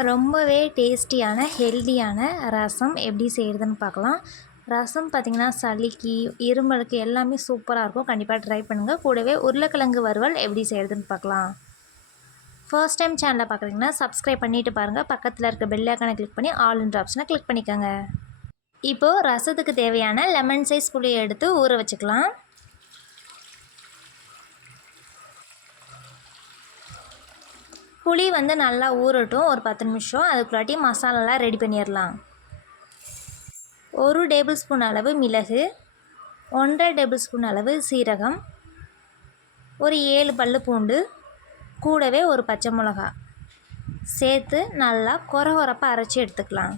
ரொம்பவே டேஸ்டியான ஹெல்தியான ரசம் எப்படி செய்கிறதுன்னு பார்க்கலாம். ரசம் பார்த்திங்கன்னா சளிக்கு, இருமலுக்கு எல்லாமே சூப்பராக இருக்கும். கண்டிப்பாக ட்ரை பண்ணுங்கள். கூடவே உருளைக்கிழங்கு வறுவல் எப்படி செய்கிறதுன்னு பார்க்கலாம். ஃபர்ஸ்ட் டைம் சேனலை பார்க்குறீங்கன்னா சப்ஸ்கிரைப் பண்ணிவிட்டு பாருங்கள். பக்கத்தில் இருக்க பெல் ஐக்கானை கிளிக் பண்ணி ஆல்ன்ற ஆப்ஷனை கிளிக் பண்ணிக்கோங்க. இப்போது ரசத்துக்கு தேவையான லெமன் சைஸ் புளியை எடுத்து ஊற வச்சுக்கலாம். புளி நல்லா ஊறட்டும் ஒரு 10 நிமிஷம். அதுக்குள்ளாட்டி மசாலாலாம் ரெடி பண்ணிடலாம். 1 டேபிள் ஸ்பூன் அளவு மிளகு, 1.5 டேபிள் ஸ்பூன் அளவு சீரகம், ஒரு 7 பல்லு பூண்டு, கூடவே ஒரு பச்சை மிளகா சேர்த்து நல்லா கொரகொரப்பாக அரைச்சி எடுத்துக்கலாம்.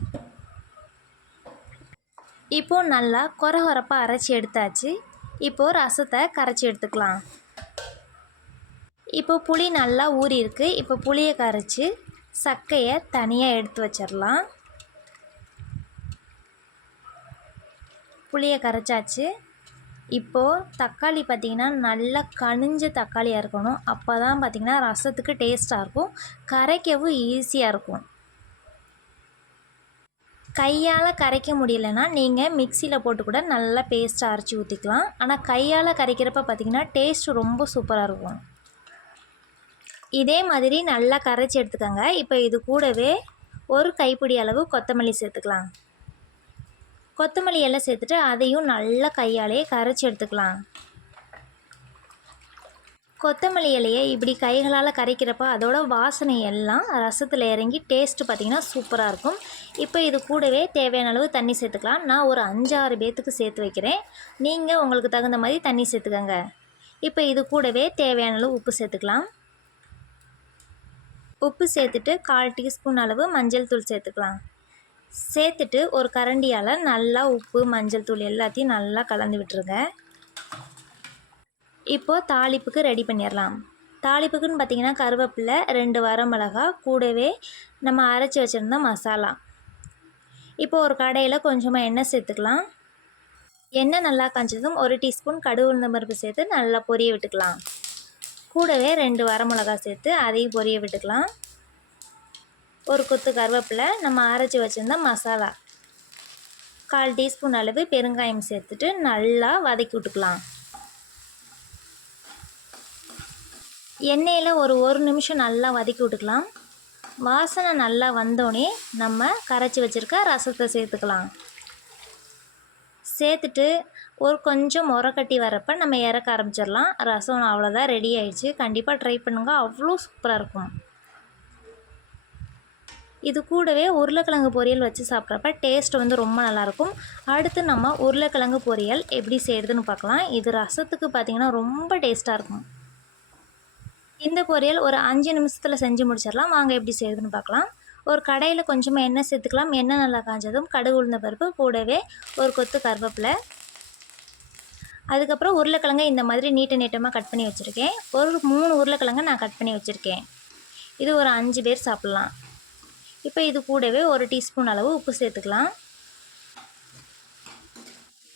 இப்போது நல்லா கொரகொரப்பாக அரைச்சி எடுத்தாச்சு. இப்போது ரசத்தை கரைச்சி எடுத்துக்கலாம். இப்போ புளி நல்லா ஊறியிருக்கு. இப்போ புளியை கரைச்சி சக்கையை தனியாக எடுத்து வச்சிடலாம். புளியை கரைச்சாச்சு. இப்போது தக்காளி பார்த்திங்கன்னா நல்லா கனிஞ்ச தக்காளியாக இருக்கணும். அப்போ தான் பார்த்திங்கன்னா ரசத்துக்கு டேஸ்ட்டாக இருக்கும், கரைக்கவும் ஈஸியாக இருக்கும். கையால் கரைக்க முடியலைன்னா நீங்கள் மிக்சியில் போட்டு கூட நல்லா பேஸ்ட்டாக அரைச்சி ஊற்றிக்கலாம். ஆனால் கையால் கரைக்கிறப்ப பார்த்திங்கன்னா டேஸ்ட்டு ரொம்ப சூப்பராக இருக்கும். இதே மாதிரி நல்லா கரைச்சி எடுத்துக்கோங்க. இப்போ இது கூடவே ஒரு கைப்பிடி அளவு கொத்தமல்லி சேர்த்துக்கலாம். கொத்தமல்லி எல்லாம் சேர்த்துட்டு அதையும் நல்லா கையாலேயே கரைச்சி எடுத்துக்கலாம். கொத்தமல்லி இலையை இப்படி கைகளால் கரைக்கிறப்ப அதோட வாசனை எல்லாம் ரசத்தில் இறங்கி டேஸ்ட்டு பார்த்திங்கன்னா சூப்பராக இருக்கும். இப்போ இது கூடவே தேவையான அளவு தண்ணி சேர்த்துக்கலாம். நான் ஒரு 5-6 பேத்துக்கு சேர்த்து வைக்கிறேன். நீங்கள் உங்களுக்கு தகுந்த மாதிரி தண்ணி சேர்த்துக்கோங்க. இப்போ இது கூடவே தேவையான அளவு உப்பு சேர்த்துக்கலாம். உப்பு சேர்த்துட்டு 1/4 டீஸ்பூன் அளவு மஞ்சள் தூள் சேர்த்துக்கலாம். சேர்த்துட்டு ஒரு கரண்டியால் நல்லா உப்பு மஞ்சள் தூள் எல்லாத்தையும் நல்லா கலந்து விட்டுருங்க. இப்போது தாளிப்புக்கு ரெடி பண்ணிடலாம். தாளிப்புக்குன்னு பார்த்திங்கன்னா கருவேப்பிலை, 2 வரமிளகா, கூடவே நம்ம அரைச்சி வச்சுருந்த மசாலா. இப்போ ஒரு கடையில் கொஞ்சமாக எண்ணெய் சேர்த்துக்கலாம். எண்ணெய் நல்லா காய்ச்சதும் 1 டீஸ்பூன் கடுகு உளுந்தம் பருப்பு சேர்த்து நல்லா பொரிய விட்டுக்கலாம். கூடவே 2 வரமிளகா சேர்த்து அதையும் பொரிய விட்டுக்கலாம். ஒரு கொத்து கருவேப்பிலை, நம்ம அரைச்சி வச்சுருந்த மசாலா, 1/4 டீஸ்பூன் அளவு பெருங்காயம் சேர்த்துட்டு நல்லா வதக்கி விட்டுக்கலாம். எண்ணெயில் ஒரு நிமிஷம் நல்லா வதக்கி விட்டுக்கலாம். வாசனை நல்லா வந்தோடனே நம்ம கரைச்சி வச்சுருக்க ரசத்தை சேர்த்துக்கலாம். சேர்த்துட்டு ஒரு கொஞ்சம் முறக்கட்டி வரப்போ நம்ம இறக்க ஆரம்பிச்சிடலாம். ரசம் அவ்வளோதான், ரெடி ஆயிடுச்சு. கண்டிப்பாக ட்ரை பண்ணுங்கள், அவ்வளோ சூப்பராக இருக்கும். இது கூடவே உருளைக்கிழங்கு பொரியல் வச்சு சாப்பிட்றப்ப டேஸ்ட் ரொம்ப நல்லாயிருக்கும். அடுத்து நம்ம உருளைக்கிழங்கு பொரியல் எப்படி செய்கிறதுன்னு பார்க்கலாம். இது ரசத்துக்கு பார்த்திங்கன்னா ரொம்ப டேஸ்ட்டாக இருக்கும். இந்த பொரியல் ஒரு 5 நிமிஷத்தில் செஞ்சு முடிச்சிடலாம். வாங்க எப்படி செய்கிறதுன்னு பார்க்கலாம். ஒரு கடையில் கொஞ்சமாக எண்ணெய் சேர்த்துக்கலாம். எண்ணெய் நல்லா காய்ஞ்சதும் கடுகு உளுந்த பருப்பு, கூடவே ஒரு கொத்து கருவேப்பிலை, அதுக்கப்புறம் உருளைக்கிழங்கை இந்த மாதிரி நீட்டமாக கட் பண்ணி வச்சுருக்கேன். ஒரு 3 உருளைக்கிழங்கை நான் கட் பண்ணி வச்சுருக்கேன். இது ஒரு 5 பேர் சாப்பிட்லாம். இப்போ இது கூடவே 1 டீஸ்பூன் அளவு உப்பு சேர்த்துக்கலாம்.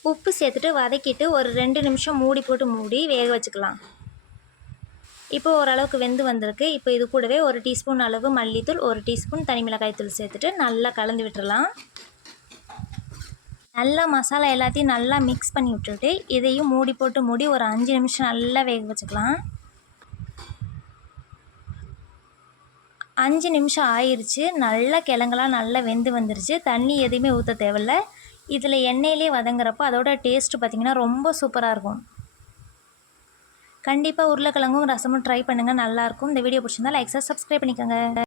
உப்பு சேர்த்துட்டு வதக்கிட்டு ஒரு 2 நிமிஷம் மூடி வேக வச்சுக்கலாம். இப்போ ஓரளவுக்கு வெந்து வந்திருக்கு. இப்போ இது கூடவே 1 டீஸ்பூன் அளவு மல்லித்தூள், 1 டீஸ்பூன் தனி மிளகாய் தூள் சேர்த்துட்டு நல்லா கலந்து விட்டுறலாம். நல்லா மசாலா எல்லாத்தையும் நல்லா மிக்ஸ் பண்ணி விட்டுட்டு இதையும் மூடி ஒரு 5 நிமிஷம் நல்லா வேக வச்சுக்கலாம். 5 நிமிஷம் ஆயிடுச்சு. நல்லா கிழங்கெல்லாம் நல்லா வெந்து வந்துருச்சு. தண்ணி எதுவுமே ஊற்ற தேவையில்ல. இதில் எண்ணெயிலே வதங்குறப்போ அதோட டேஸ்ட்டு பார்த்திங்கன்னா ரொம்ப சூப்பராக இருக்கும். கண்டிப்பாக உருளைக்கிழங்கும் ரசமும் ட்ரை பண்ணுங்கள், நல்லாயிருக்கும். இந்த வீடியோ பிடிச்சிருந்தா லைக், சப்ஸ்கிரைப் பண்ணிக்கோங்க.